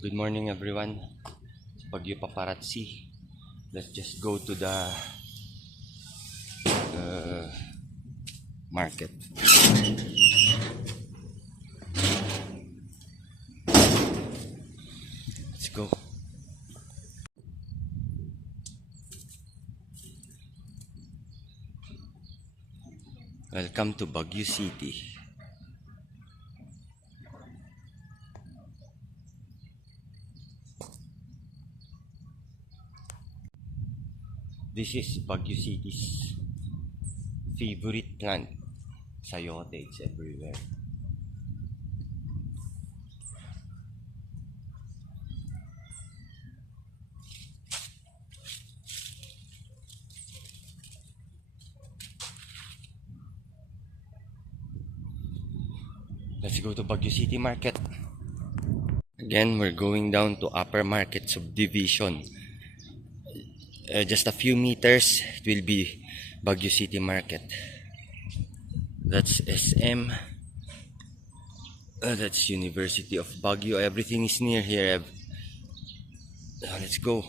Good morning, everyone. It's Baguio Paparazzi. Let's just go to the market. Let's go. Welcome to Baguio City. This is Baguio City's favorite plant. Sayote, it's everywhere. Let's go to Baguio City Market. Again, we're going down to Upper Market Subdivision. Just a few meters, it will be Baguio City Market. That's SM. That's University of Baguio. Everything is near here. Let's go.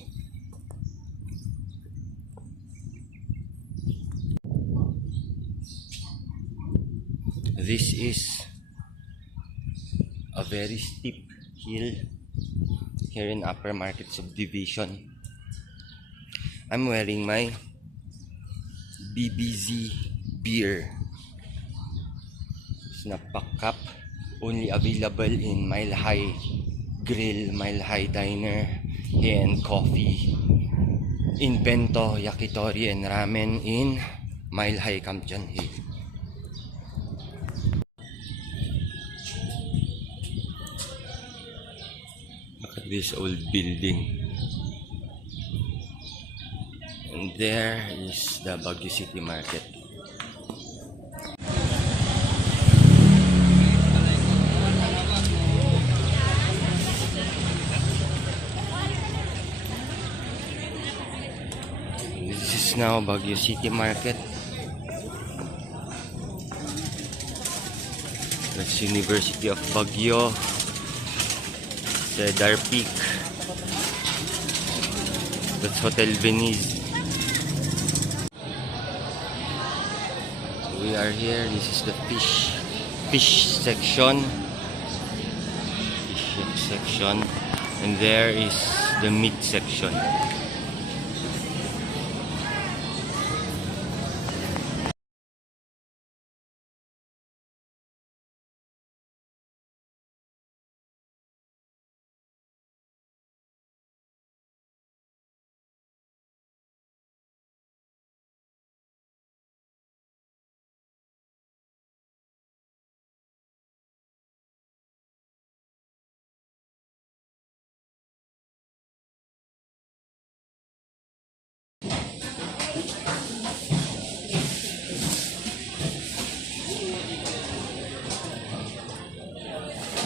This is a very steep hill here in Upper Market Subdivision. I'm wearing my BBZ beer snapback cap, only available in Mile High Grill, Mile High Diner, and Coffee, in Bento, Yakitori, and Ramen in Mile High Camp John Hill. Look at this old building. And there is the Baguio City Market. This is now Baguio City Market. That's University of Baguio, Cedar Peak. That's Hotel Venice. We are here. This is the fish section. And there is the meat section.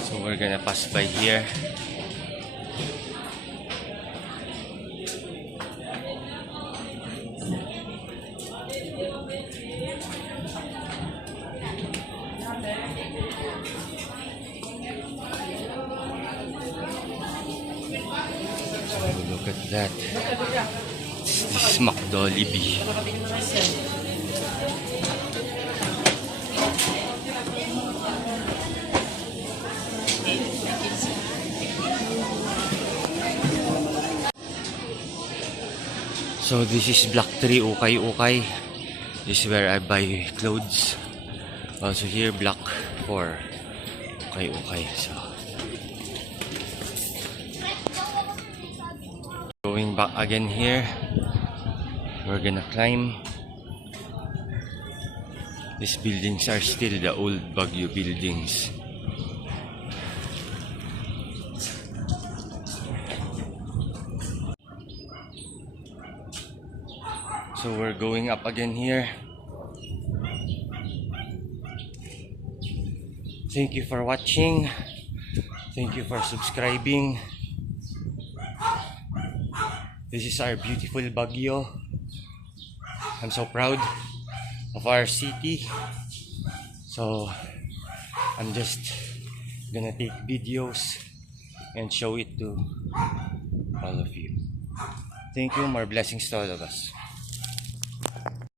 So we're gonna pass by here. So look at that. This is McDolibee. So this is Block 3 Ukay. This is where I buy clothes. Also here Block 4 Ukay. So going back again here. We're gonna climb. These buildings are still the old Baguio buildings. So we're going up again here. Thank you for watching. Thank you for subscribing. This is our beautiful Baguio. I'm so proud of our city. So I'm just gonna take videos and show it to all of you. Thank you. More blessings to all of us.